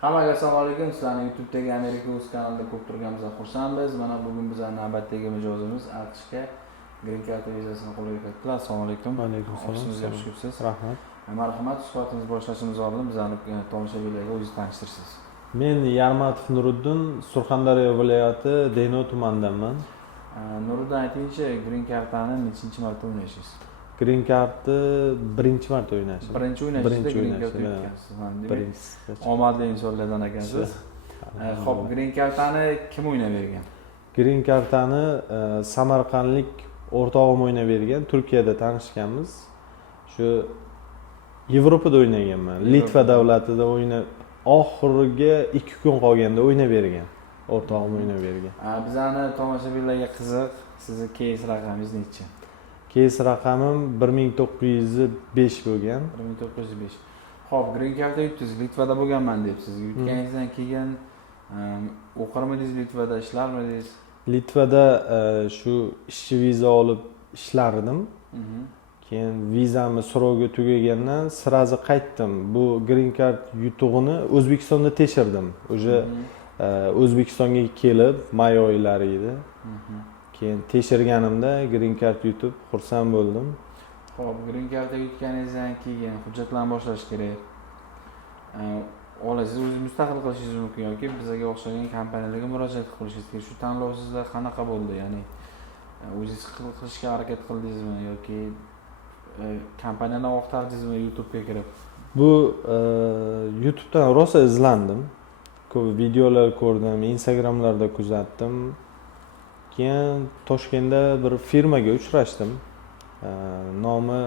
Hammaga assalomu alaykum. Sizlarni YouTube'dagi Amerika Uz kanalida ko'p turganimizdan xursandmiz. Mana bugun bizning navbatdagi mijozimiz AQShga Green Card vizasini qo'lga kiritdilar. Assalomu alaykum. Va alaykum assalom. Yaxshimisiz? Rahmat. Marhamat, suhbatimiz boshlashimiz oldin bizlarni tomoshabinlarga o'zingizni tanishtirsiz. Men Yarmatov Nuriddin, Surxondaryo viloyati Denov tumanidanman. Nuriddin, aytingchi, Green Card'ni nechinchi marta o'ynaysiz? Green Card'ni birinchi marta o'ynashim. Birinchi o'ynashingizda Green Card'ga o'tgansiz. Demak, omadli insonlardan ekansiz. Xo'p, Green Card'ni kim o'ynab bergan? Green Card'ni samarqandlik o'rtog'im o'ynab bergan. Turkiyada tanishganmiz. Shu Yevropada o'ynaganman. Litva davlatida o'ynab, oxiriga 2 kun qolganda o'ynab bergan. O'rtog'im o'ynab bergan. Bizlarni tomoshabinlarga qiziq, sizni keys raqamingiz necha? Keys raqamim 1905 bo'lgan. 1905. Xo'p, Green Card'da yutdingiz, Litvada bo'lganman debsiz. Yutganingizdan keyin o'qirmidingiz Litvada, ishlarmidingiz? Litvada shu ishchi viza olib ishlardim. Keyin vizamni so'rovga tugagandan sirazi qaytdim. Bu Green Card yutug'ini O'zbekistonda tekshirdim. O'sha O'zbekistonga kelib may oylari edi. Keyin tekshirganimda Green Card yutib xursand bo'ldim. Xo'p, Green Card'da yutganingizdan keyin hujjatlarni boshlash kerak. Siz o'zingiz mustaqil qilishingiz mumkin yoki bizga o'xshagan kompaniyalarga murojaat qilishingiz kerak. Shu tanlov sizda qanaqa bo'ldi? Ya'ni o'zingiz qilishga harakat qildingizmi yoki kompaniyani oqtardingizmi YouTube'ga kirib? Bu YouTube'dan rosa izlandim. Ko'p videolar ko'rdim, Instagramlarda kuzatdim. Keyin Toshkentda bir firmaga uchrashdim. Nomi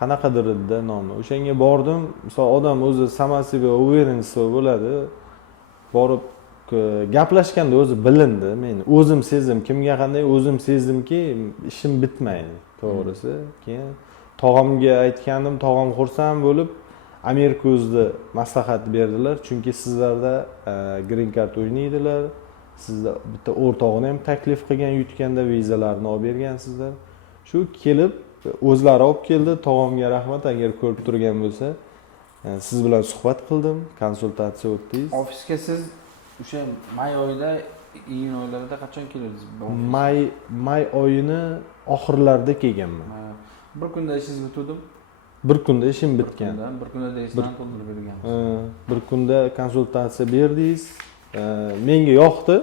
qanaqadir edi nomi. O'shanga bordim. Misol odam o'zi sama себе уверенность bo'ladi. Borib gaplashganda o'zi bilindi. Men o'zim sezdim, kimga qanday o'zim sezdimki, ishim bitmaydi, to'g'risi. Keyin tog'amga aytgandim, tog'am xursand bo'lib Amerika Uz'da maslahat berdilar, chunki sizlarda Green Card o'ynaydilar. Sizda bitta o'rtog'ini ham taklif qilgan, yutganda vizalarni olib bergansizlar. Shu kelib o'zlari olib keldi. Tog'amga rahmat, agar ko'rib turgan bo'lsa. Siz bilan suhbat qildim, konsultatsiya o'tdingiz. Ofisga siz o'sha may oyida, iyun oylarida qachon keldingiz? May oyini oxirlarida kelganman. Bir kunda ishingiz bituvdim. Bir kunda ishim bitgan. Bir kunda reysdan to'ldirib bergansiz. Bir kunda konsultatsiya berdingiz. Menga yoqdi.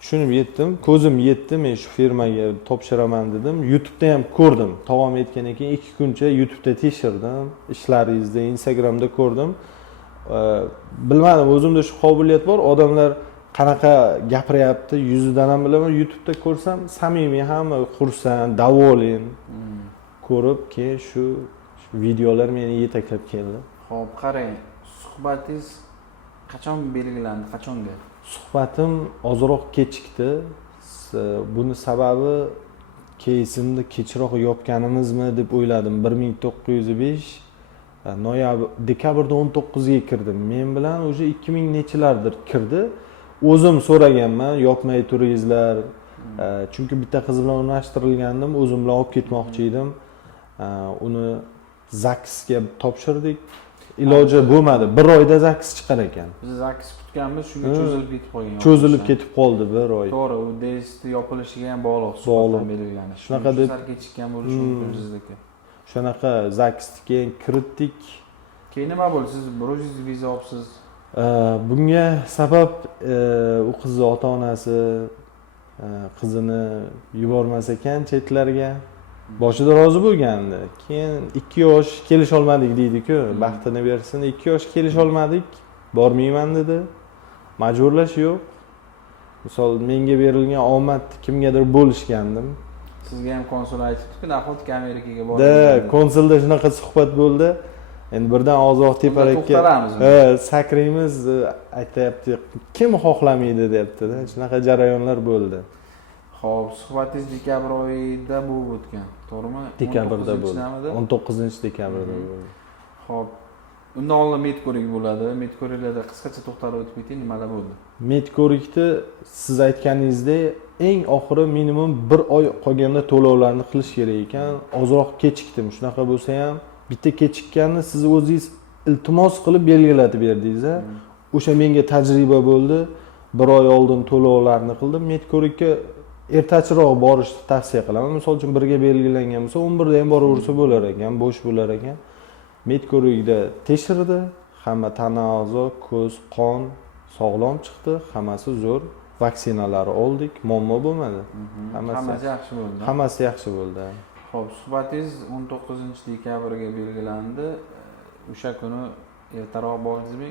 Tushunib yetdim, ko'zim yetdi, men shu firmaga topshiraman dedim. YouTube'da ham ko'rdim. Tog'am aytgandan keyin 2 kuncha YouTube'da tekshirdim. Ishlaringizni Instagramda ko'rdim. Bilmadim, o'zimda shu qobiliyat bor. Odamlar qanaqa gapiryapti, yuzidan ham bilaman. YouTube'da ko'rsam, samimiy, hamma xursand, davolen ko'rib, keyin shu videolar meni yetaklab keldi. Xo'p, qarang, suhbatingiz qachon belgilandi, qachonga? Suhbatim ozroq kechikdi. Buni sababi keysimni kechroq yopganimizmi deb o'yladim. 1905 dekabrda 19 ga kirdim. Men bilan o'sha 2000 nechilardir kirdi. O'zim so'raganman, yopmay turingizlar. Chunki bitta qiz bilan o'rnashtirilgandim, o'zim bilan olib ketmoqchi edim. Uni ZAKSga topshirdik. Iloji bo'lmadi. 1 oyda ZAKS chiqar ekan. Biz ZAKS kutganmiz, shunga cho'zilib ketib qolgan. Cho'zilib ketib qoldi 1 oy. To'g'ri, u test yopilishiga ham bog'liq, suhbatdan belgilanish. Shunaqa deb kechikkan bo'lishi mumkin sizniki. Shunaqa ZAKSga keyin kiritdik. Keyin nima bo'ldi? Siz Brojis viza olibsiz. Bunga sabab u qizning ota-onasi qizini yubormas ekan chetlarga. Boshida rozi bo'lgandi. Keyin 2 yosh kelisha olmadik deydi-ku, baxtini bersin. 2 yosh kelisha olmadik, bormayman dedi. Majburlash yo'q. Misol menga berilgan omad kimgadir bo'lishgandim. Sizga ham konsul aytibdi-ku, nahotki Amerikaga borgansiz. Konsulda shunaqa suhbat bo'ldi. Endi birdan Ozoq teparakka sakraymiz, aytayapti, kim xohlamaydi debdi-da. Shunaqa jarayonlar bo'ldi. Xo'p, suhbatingiz dekabr oyida bo'lib o'tgan, to'g'rimi? Dekabrda bo'ldi. 19-dekabrda bo'ldi. Xo'p, undan oldin medko'rik bo'ladi. Medko'riklarda qisqacha to'xtalib o'tib keting, nimalar bo'ldi? Medko'rikni siz aytganingizdek, eng oxiri minimum 1 oy qolganda to'lovlarni qilish kerak ekan. Ozroq kechikdim. Shunaqa bo'lsa ham bitta kechikkanni siz o'zingiz iltimos qilib belgilatib berdingiz. O'sha menga tajriba bo'ldi. 1 oy oldin to'lovlarni qildim. Medko'rikka ertachiroq borishni tavsiya qilaman. Misol uchun birga belgilangan bo'lsa 11 da ham boraversa bo'lar ekan, bo'sh bo'lar ekan. Medko'rikda tekshirdi, hamma tana a'zo, ko'z, qon sog'lom chiqdi, hammasi zo'r. Vaksinalarni oldik, muammo bo'lmadi. Hammasi yaxshi bo'ldi. Hammasi yaxshi bo'ldi. Xo'p, suhbatingiz 19-dekabrga belgilandi. O'sha kuni ertaroq bordingizmi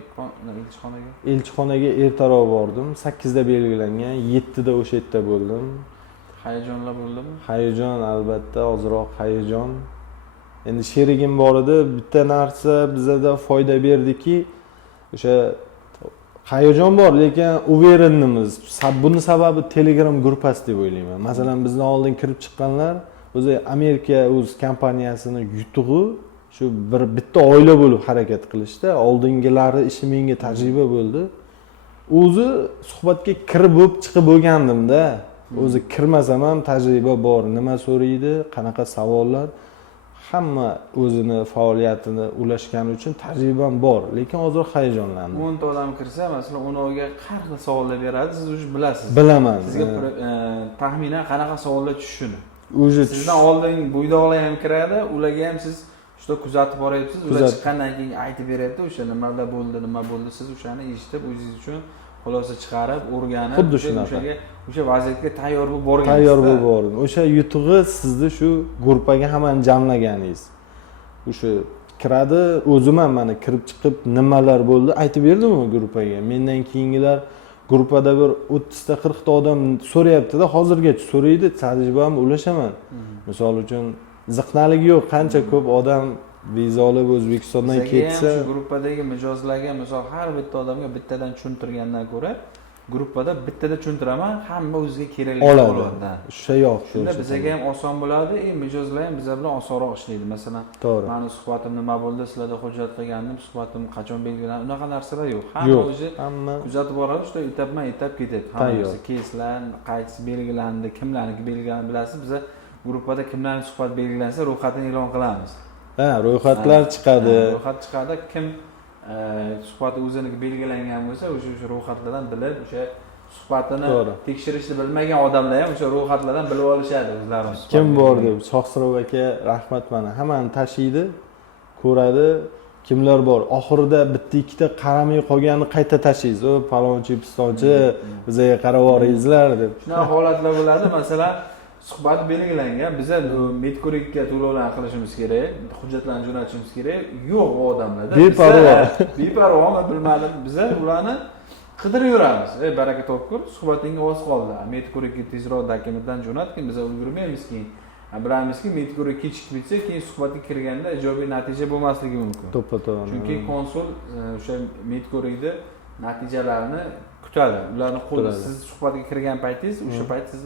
elchixonaga? Elchixonaga ertaroq bordim. 8 da belgilangan, 7 da o'sha yerda bo'ldim. Hayajonlar bo'ldimi? Hayajon albatta, ozroq hayajon. Endi sherigim bor edi, bitta narsa bizga foyda berdiki, o'sha hayajon bor, lekin uverenimiz. Buni sababi Telegram gruppasi deb o'ylayman. Masalan, bizdan oldin kirib chiqqanlar o'zi Amerika o'z kompaniyasini yutug'i shu bitta oila bo'lib harakat qilishdi. Oldingilari ishi menga tajriba bo'ldi. O'zi suhbatga kirib chiqib bo'lgandim-da. O'zi kirmasam ham tajriba bor. Nima so'raydi, qanaqa savollar, hamma o'zini faoliyatini ulashgani uchun tajribam bor, lekin hozir hayajonlandim. 10 ta odam kirsa, masalan, 10 ga har xil savollar beradi, siz o'zi bilasiz. Bilaman. Sizga taxminan qanaqa savollar tushishini. O'zi sizdan oldin bo'ydoqlar ham kiradi, ularga ham siz juda kuzatib boryapsiz. Ular chiqqandan keyin aytib beryapti, o'sha nimalar bo'ldi, nima bo'ldi, siz o'shani eshitib, o'zingiz uchun xulosa chiqarib, o'rganib, xuddi shunaqa. O'sha vaziyatga tayyor bo'lib borgansiz. Tayyor bo'lib bordim. O'sha yutug'i sizni shu gruppaga hammani jamlaganingiz. O'sha kiradi, o'zim ham mana kirib chiqib nimalar bo'ldi aytib berdim u gruppaga. Mendan keyingilar gruppada bir 30 ta 40 ta odam so'rayapti-da, hozirgacha so'raydi, tajribamni ulashaman. Misol uchun ziqnaligi yo'q, qancha ko'p odam viza olib O'zbekistondan ketsa, shu gruppadagi mijozlarga misol har bitta odamga bittadan tushuntirgandan ko'ra, gruppada bittada tushuntiraman, hamma o'ziga kerakli oladi. O'sha yo'q, shunda bizga ham oson bo'ladi, mijozlar ham bizlar bilan osonroq ishlaydi. Masalan, meni suhbatim nima bo'ldi, sizlarda hujjat qilgandim, suhbatim qachon belgilandi, unaqa narsalar yo'q. Hamma o'zi kuzatib boradi, shunday etab ketadi. Hammasi keyslar, qaysi belgilandi, kimlarniki belgilandi bilasiz. Biz gruppada kimlarning suhbat belgilansa, ro'yxatini e'lon qilamiz. Ro'yxatlar chiqadi. Ro'yxat chiqadi, kim suhbati o'ziniki belgilangan bo'lsa, o'sha ro'yxatlardan bilib, o'sha suhbatini tekshirishni bilmagan odamlar ham o'sha ro'yxatlardan bilib olishadi o'zlari. Kim bor deb Shohsirov aka rahmat, mana hammani tashiydi, ko'radi, kimlar bor. Oxirida bitta ikkita qaramay qolganini qayta tashiysiz. O palonchi, pistonchi, bizga qarab oringizlar deb. Shunaqa holatlar bo'ladi. Masalan, suhbat belgilangan, biz Medko'rikka to'lovlarni qilishimiz kerak, hujjatlarni jo'natishimiz kerak. Yo'q u odamlarda. Beparvo bilmadim. Biz ularni qidirib yuramiz. Baraka topkur, suhbatingga oz qoldi. Medko'rikka tezroq dokumentdan jo'natgin, biz ulgurmaymiz keyin. Bilamizki, Medko'rik kechikib bitsa, keyin suhbatga kirganda ijobiy natija bo'lmasligi mumkin. To'ppa-to'g'ri. Chunki konsul o'sha Medko'rikda natijalarni kutadi. Ularni qo'lda siz suhbatga kirgan paytingiz, o'sha payt siz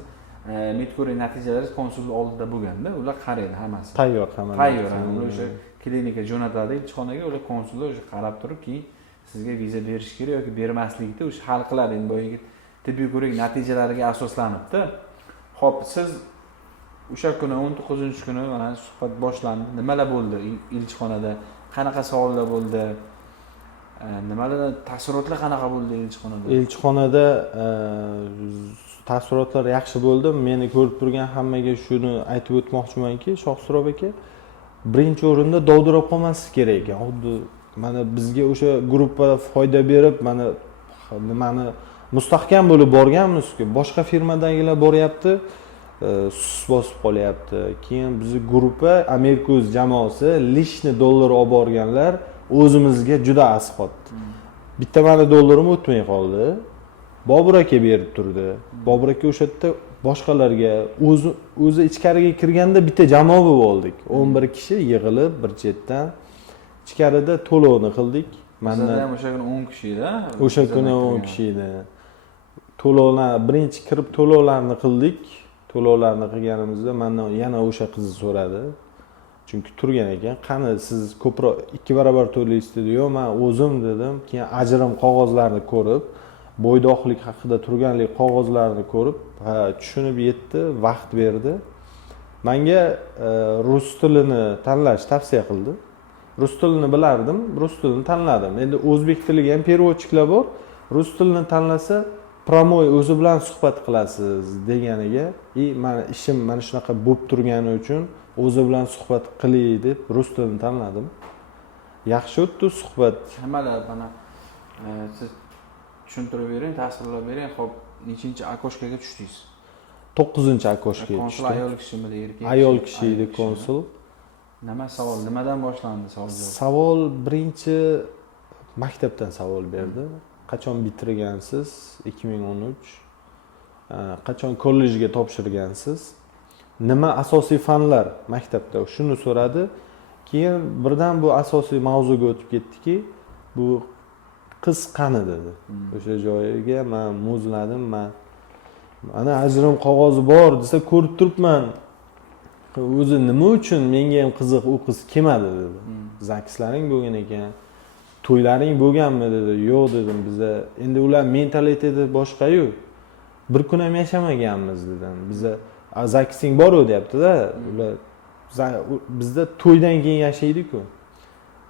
Medko'rik natijalari konsul oldida bo'lganda, ular qaraydi hammasi. Tayyor hammasi. Tayyor. Ular o'sha klinika jo'natadi elchixonaga, ular konsullar o'sha qarab turib, keyin sizga viza berish kerak yoki bermaslikda o'sha hal qiladi. Endi boyagi tibbiy ko'rik natijalariga asoslanibdi. Xo'p, siz o'sha kuni 19-kuni mana suhbat boshlandi. Nimalar bo'ldi elchixonada? Qanaqa savollar bo'ldi? Nimalar taassurotlar qanaqa bo'ldi elchixonada? Elchixonada taassurotlar yaxshi bo'ldi. Meni ko'rib turgan hammaga shuni aytib o'tmoqchimanki, Shohsirov aka, birinchi o'rinda dovdirab qolmaslik kerak ekan. Xuddi mana bizga o'sha gruppa foyda berib, mana nimani mustahkam bo'lib borganmiz-ku. Boshqa firmadagilar boryapti, sus bosib qolyapti. Keyin bizning gruppa Amerika o'z jamoasi lishni dollar olib borganlar o'zimizga juda asqotdi. Bitta mana dollarim o'tmay qoldi. Bobur aka berib turdi. Bobur aka o'sha yerda boshqalarga o'zi ichkariga kirganda bitta jamoa bo'lib oldik. 11 kishi yig'ilib bir chetdan ichkarida to'lovni qildik. Bizda ham o'sha kuni 10 kishi edi. O'sha kuni 10 kishi edi. To'lovlar birinchi kirib to'lovlarni qildik. To'lovlarni qilganimizda mendan yana o'sha qizni so'radi. Chunki turgan ekan, qani siz ko'proq 2 barobar to'laysiz dedi. Yo'q, men o'zim dedim. Keyin ajrim qog'ozlarini ko'rib, bo'ydoqlik haqida turganlik qog'ozlarini ko'rib, tushunib yetdi, vaqt berdi. Menga rus tilini tanlash tavsiya qildi. rus tilini bilardim, rus tilini tanladim. Endi o'zbek tiliga ham переводчиклар bor. Rus tilini tanlasa promoy o'zi bilan suhbat qilasiz deganiga, meni ishim mana shunaqa bo'lib turgani uchun o'zi bilan suhbat qilay deb rus tilini tanladim. Yaxshi o'tdi suhbat. Nimalar mana siz tushuntirib bering, tasvirlab bering. Xo'p, nechinchi akoshkaga tushdingiz? 9-akoshkaga tushdim. Konsul ayol kishimi erkak? Ayol kishi edi konsul. Nima savol? Nimadan boshlandi savol? Savol birinchi maktabdan savol berdi. Qachon bitirgansiz? 2013. Qachon kollejga topshirgansiz? Nima asosiy fanlar maktabda? Shuni so'radi. Keyin birdan bu asosiy mavzuga o'tib ketdiki, bu qiz qani dedi. O'sha joyiga men muzladim, ana ajrim qog'ozi bor desa ko'rib turibman. O'zi nima uchun menga ham qiziq, u qiz kelmadi dedi. Zakislaring bo'lgan ekan. To'ylaring bo'lganmi dedi. Yo'q dedim, biza endi ular mentaliteti boshqa-yu. Bir kun ham yashamaganmiz dedim. Biza zakising bor-ku deyapti-da. Ular bizda to'ydan keyin yashaydi-ku.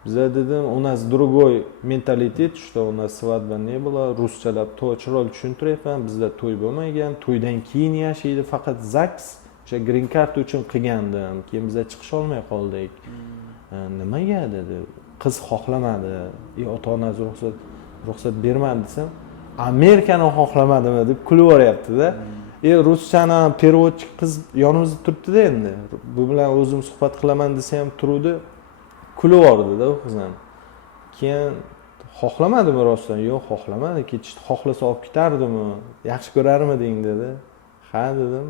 Biza dedim, у нас другой менталитет, что у нас свадьба не было, ruschalab chiroyli tushuntiryapman. Bizda to'y bo'lmagan, to'ydan keyin yashaydi, faqat zaks, o'sha green card uchun qilgandim. Keyin biza chiqish olmay qoldik. Nimaga dedi? Qiz xohlamadi, ota-onasi ruxsat bermadi desam, Amerikani xohlamadimi deb kulib yuboryapti-da. Ruschani переводчик qiz yonimizda turibdi-da endi. Bu bilan o'zim suhbat qilaman desa ham turuvdi. Kulib yubordi-da u qiz ham. Keyin xohlamadimi rostdan? Yo'q, xohlamadi. Ketishni xohlasa olib ketardimi? Yaxshi ko'rarmiding dedi. Ha dedim.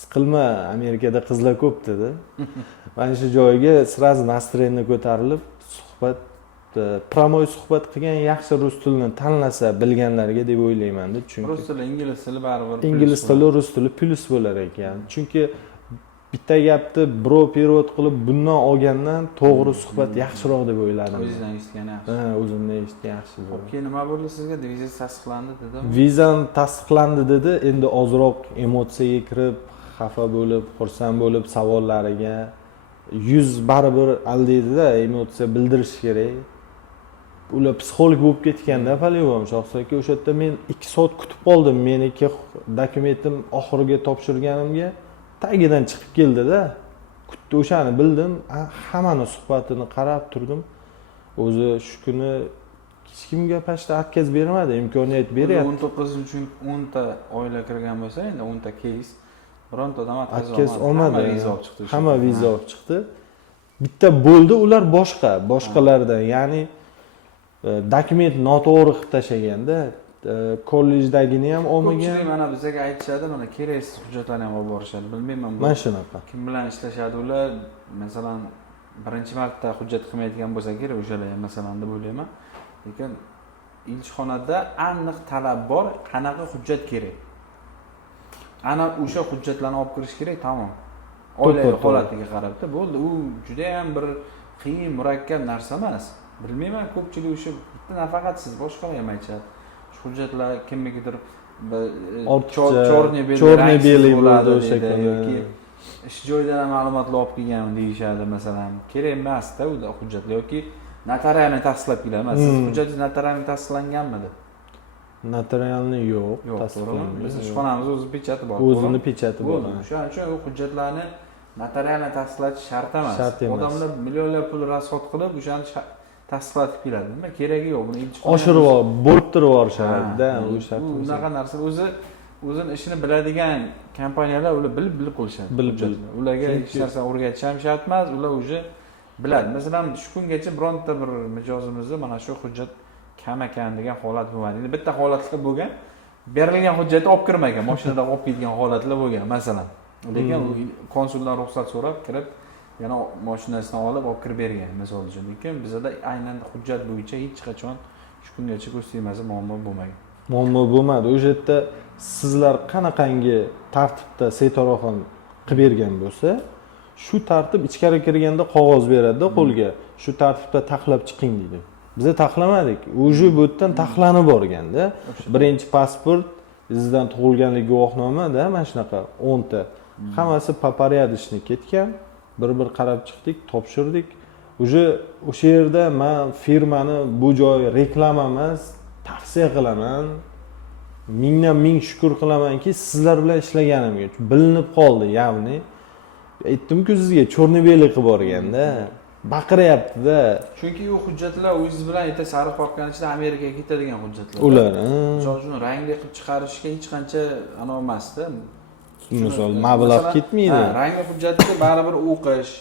Siqilma, Amerikada qizlar ko'p dedi. Mana shu joyga sraz настроение ko'tarilib, suhbat promoy suhbat qilgan yaxshi rus tilini tanlasa bilganlarga deb o'ylayman deb. Chunki rus tili, ingliz tili baribir. Ingliz tili, rus tili plus bo'lar ekan. Chunki bitta gapni birov перевод qilib bundan olgandan to'g'ri suhbat yaxshiroq deb o'yladim. O'zingizdan eshitgan yaxshi. O'zimdan eshitgan yaxshi. Xo'p, keyin nima bo'ldi sizga? Vizangiz tasdiqlandi dedimi? Vizam tasdiqlandi dedi. Endi ozroq emotsiyaga kirib, xafa bo'lib, xursand bo'lib, savollariga yuz baribir aldaydi-da, emotsiya bildirish kerak. Ular psixolog bo'lib ketganda Faliyom shoxsaki o'sha yerda men 2 soat kutib qoldim. Meniki dokumentim oxiriga topshirganimga tagidan chiqib keldi-da. Kutdi, o'shani bildim. Hammani suhbatini qarab turdim. O'zi shu kuni hech kimga pashta отказ bermadi, imkoniyat beryapti. 19 uchun 10 ta oila kirgan bo'lsa, endi 10 ta keys bironta odam отказ olmadi. Hamma viza olib chiqdi. Hamma viza olib chiqdi. Bitta bo'ldi, ular boshqalardan, ya'ni dokument noto'g'ri qilib tashaganda, kollejdagini ham olmagan. Ko'pchilik mana bizga aytishadi, mana keraksiz hujjatlarni ham olib borishadi. Bilmayman bu. Mana shunaqa. Kim bilan ishlashadi ular? Masalan, birinchi marta hujjat qilmaydigan bo'lsa kerak o'shalar ham masalan deb o'ylayman. Lekin elchixonada aniq talab bor, qanaqa hujjat kerak. Ana o'sha hujjatlarni olib kirish kerak, tamom. Oilaviy holatiga qarabda bo'ldi. U juda ham bir qiyin, murakkab narsa emas. Bilmayman, ko'pchilik o'sha nafaqat siz, boshqalar ham aytishadi. Shu hujjatlar kimnikidir chorniy beli bo'ladi o'sha yoki ish joyidan ham ma'lumotlar olib kelgan deyishadi masalan. Kerak emas-da u hujjatlar yoki notarialni tasdiqlab keladi. Siz hujjatingiz notarialni tasdiqlanganmidi? Notarialni yo'q, tasdiqlanmagan. Biz ishxonamiz o'z pechati bor. O'zini pechati bor. Shuning uchun u hujjatlarni notarialni tasdiqlash shart emas. Odamlar millionlab pul rasxod qilib o'shani tasdiqlatib keladi. Nima keragi yo'q, buni elchixona oshirib bo'rib turib yuborishadi-da, u shart. Unaqa narsa o'zini ishini biladigan kompaniyalar ular bilib qo'yishadi. Ularga hech narsa o'rgatish ham shart emas, ular o'zi biladi. Masalan, shu kungacha bironta bir mijozimizda mana shu hujjat kam ekan degan holat bo'lmadi. Endi bitta holatlar bo'lgan, berilgan hujjatni olib kirmagan, mashinada olib ketgan holatlar bo'lgan, masalan. Lekin konsuldan ruxsat so'rab kirib, yana mashinasidan olib kirib bergan, misol uchun. Lekin bizda aynan hujjat bo'yicha hech qachon shu kungacha ko'z tegmasa muammo bo'lmagan. Muammo bo'lmadi. O'sha yerda sizlar qanaqangi tartibda setoraxon qilib bergan bo'lsa, shu tartib ichkari kirganda qog'oz beradi-da qo'lga. Shu tartibda taxlab chiqing deydi. Biz taxlamadik. O'sha bu yerdan taxlanib borganda, birinchi pasport, sizdan tug'ilganlik guvohnoma-da, mana shunaqa 10 ta. Hammasi по порядочно ketgan. Bir qarab chiqdik, topshirdik. уже o'sha yerda men firmani bu joy reklama emas, tavsiya qilaman. Mingdan ming shukr qilamanki, sizlar bilan ishlaganimga bilinib qoldi, ya'ni aytdim-ku sizga cho'rni-beli qilib borganda, baqiryapti-da. Chunki u hujjatlar o'zingiz bilan erta sariq papkani ichida Amerikaga ketadigan hujjatlar. Ular, misol uchun rangli qilib chiqarishga hech qancha anov emasda. Misol mablag' ketmaydi. Rangli hujjatni baribir o'qish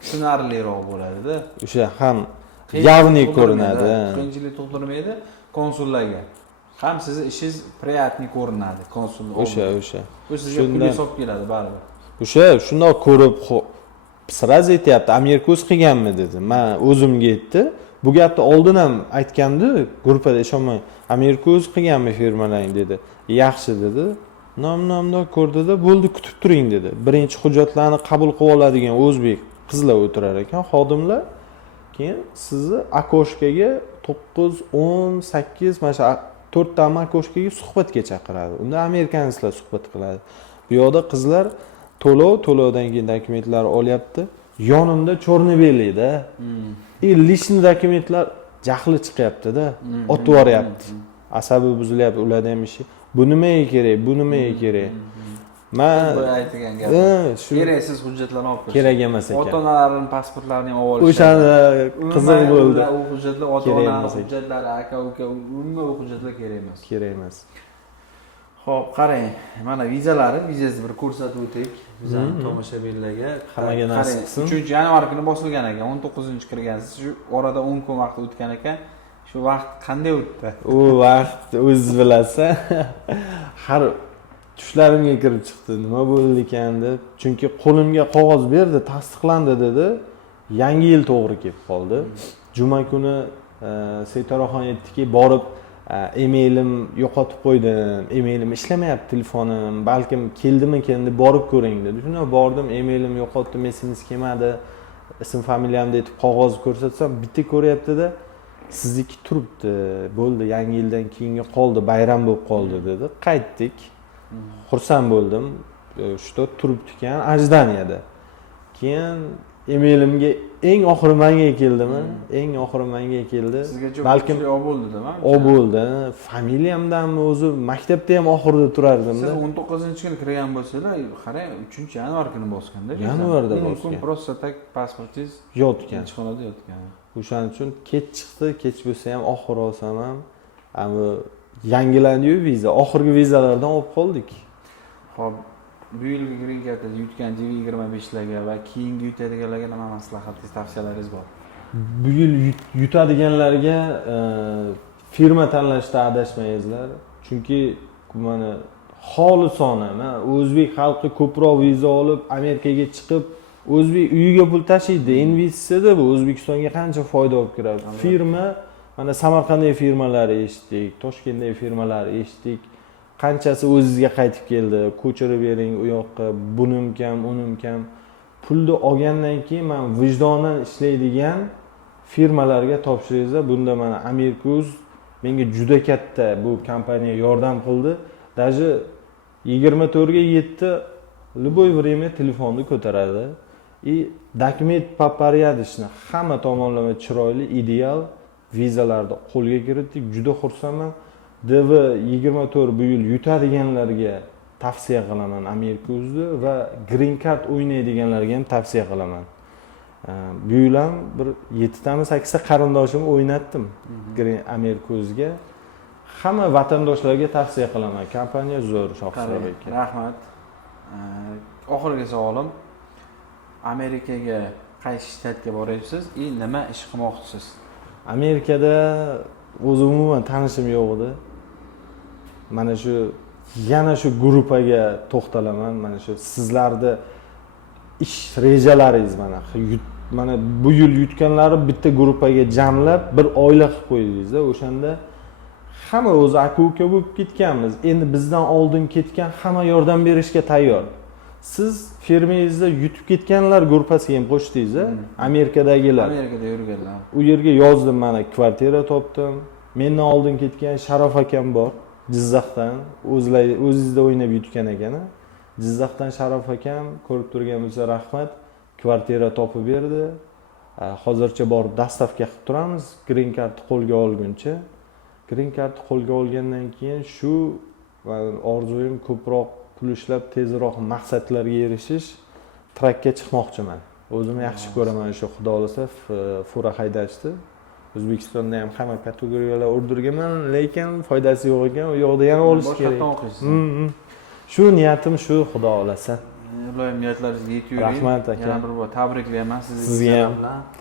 tushunarliroq bo'ladi-da. O'sha ham явный ko'rinadi. Qiyinchilik tug'dirmaydi konsullarga. Ham sizni ishingiz приятный ko'rinadi konsul. O'sha. Bu sizga pul hisob keladi baribir. O'sha shundoq ko'rib sraz aytyapti, Amerikuz qilganmi dedi. Men o'zimga aytdi. Bu gapni oldin ham aytgandi, gruppada ishonmang. Amerikuz qilganmi firmalang dedi. Yaxshi dedi. Nom-nomda ko'rdida, bo'ldi kutib turing dedi. Birinchi hujjatlarni qabul qilib oladigan o'zbek qizlar o'tirar ekan, xodimlar. Keyin sizni akoshkaga 9, 10, 8 mana shu 4 ta akoshkaga suhbatga chaqiradi. Unda amerikansklar suhbat qiladi. Bu yoqda qizlar to'lovdan keyin dokumentlar olyapti. Yonimda cho'rni-belida. Lishni dokumentlar jahli chiqyapti-da, otib yuboryapti. Asabi buzilyapti, ularda ham ishi. Bu nimaga kerak? Bu nimaga kerak? Men bu aytgan gap. Keraksiz hujjatlarni olib kelish. Kerak emas ekan. Ota-onalarining pasportlarini ham olib olish. O'shanda qiziq bo'ldi. U hujjatlar ota-ona hujjatlari, aka-uka, umuman u hujjatlar kerak emas. Kerak emas. Xo'p, qarang. Mana vizangizni bir ko'rsatib o'tdik. Bizani tomoshabinlarga hammaga nasib qilsin. 3-yanvar kuni bosilgan ekan, 19-chi kirgansiz. Shu orada 10 kun vaqt o'tgan ekan. Shu vaqt qanday o'tdi? U vaqt o'zingiz bilasiz. Har tushlarimga kirib chiqdi. Nima bo'ldi ekan deb. Chunki qo'limga qog'oz berdi, tasdiqlandi dedi. Yangi yil to'g'ri kelib qoldi. Juma kuni Seytaroxon aytdiki, borib emailim yo'qotib qo'ydim. Emailim ishlamayapti, telefonim. Balkim keldimi-ken deb borib ko'ring dedi. Shuna bordim, emailim yo'qotdim, SMS kelmadi. Ism familiyamni aytib qog'oz ko'rsatsam, bitta ko'ryapti-da. Sizniki turibdi. Bo'ldi, yangi yildan keyinga qoldi, bayram bo'lib qoldi dedi. Qaytdik. Xursand bo'ldim. Shu turibdi ekan, ajdaniyada. Keyin emailimga eng oxiri menga keldimi? Eng oxiri menga keldi. Balkim bo'ldi-da. Bo'ldi. Familiyamdanmi o'zi maktabda ham oxirida turardim-da. Siz 19-kuni kirgan bo'lsangiz, qarang, 3-yanvar kuni bosganda. Yanvarda bosgan. Просто tak pasportingiz yotgan. Ishxonada yotgan. O'shaning uchun kech chiqdi, kech bo'lsa ham oxir olsam ham, ammo yangilandi-yu viza. Oxirgi vizalardan olib qoldik. Xo'p, bu yilgi green cardda yutgan TV25larga va keyingi yutadiganlarga nima maslahatingiz, tavsiyalaringiz bor? Bu yil yutadiganlarga firma tanlashda adashmaysizlar. Chunki mana xolisona, men o'zbek xalqi ko'proq viza olib Amerikaga chiqib, o'zbek uyiga pul tashiydi. Investitsiyada bu O'zbekistonga qancha foyda olib kiradi. Firma, mana Samarqanddagi firmalarni eshitdik, Toshkentdagi firmalarni eshitdik. Qanchasi o'zingizga qaytib keldi, ko'chirib bering u yoqqa, bunim kam, unim kam. Pulni olgandan keyin men vijdonan ishlaydigan firmalarga topshiringizlar. Bunda mana Amerikuz menga juda katta bu kompaniya yordam qildi. Даже 24 ga 7 любой время telefonni ko'taradi. Dokument paparyadishni hamma tomonlama chiroyli, ideal vizalarni qo'lga kiritdik. Juda xursandman. DV24 bu yil yutadiganlarga tavsiya qilaman Amerikuzni va Green Card o'ynaydiganlarga ham tavsiya qilaman. Bu yil ham bir 7 tami 8 ta qarindoshim o'ynatdim Amerikuzga. Hamma vatandoshlarga tavsiya qilaman. Kompaniya zo'r, Shohsarov aka. Rahmat. Oxirgi savolim. Amerikaga qaysi shtatga boryapsiz va nima ish qilmoqchisiz? Amerikada o'zim umuman tanishim yo'q edi. Mana shu yana shu gruppaga to'xtalaman. Mana shu sizlarni ish rejalaringiz mana bu yil yutganlari bitta gruppaga jamlab bir oila qilib qo'ydingiz-da. O'shanda hamma o'zi aka-uka bo'lib ketganmiz. Endi bizdan oldin ketgan hamma yordam berishga tayyor. Siz firmangizda yutib ketganlar gruppasiga ham qo'shdingiz-a? Amerikadagilar. Amerikada yurganlar. U yerga yozdim, mana kvartira topdim. Mendan oldin ketgan Sharof akam bor, Jizzaxdan. O'zingizda o'ynab yutgan ekan. Jizzaxdan Sharof akam ko'rib turgan bo'lsa rahmat, kvartira topib berdi. hozircha borib dastavka qilib turamiz green card qo'lga olguncha. Green card qo'lga olgandan keyin shu orzuyim ko'proq pul ishlab tezroq maqsadlarga erishish, trakka chiqmoqchiman. O'zim yaxshi ko'raman shu xudo olsa fura haydashni. O'zbekistonda ham hamma kategoriyalar o'rdirganman, lekin foydasi yo'q ekan, u yoqda yana olish kerak. Boshqatdan o'qiysiz. Shu niyatim shu, xudo olasa. Iloyim niyatlaringizga yetib yuring. Rahmat aka. Yana bir bor tabriklayman sizni. Sizga ham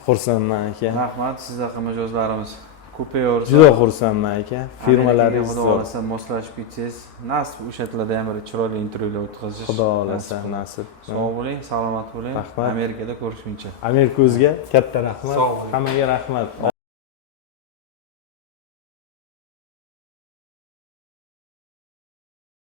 xursandman aka. Rahmat, sizlarga mijozlarimiz ko'payaversin. Juda xursandman aka. Firmalaringiz Xudo olasa moslashib ketsangiz, nasib o'sha yerlarda ham bir chiroyli intervyular o'tkazish. Xudo olasa nasib. Sog' bo'ling, salomat bo'ling. Rahmat. Amerikada ko'rishguncha. Amerika o'ziga katta rahmat. Sog' bo'ling. Hammaga rahmat.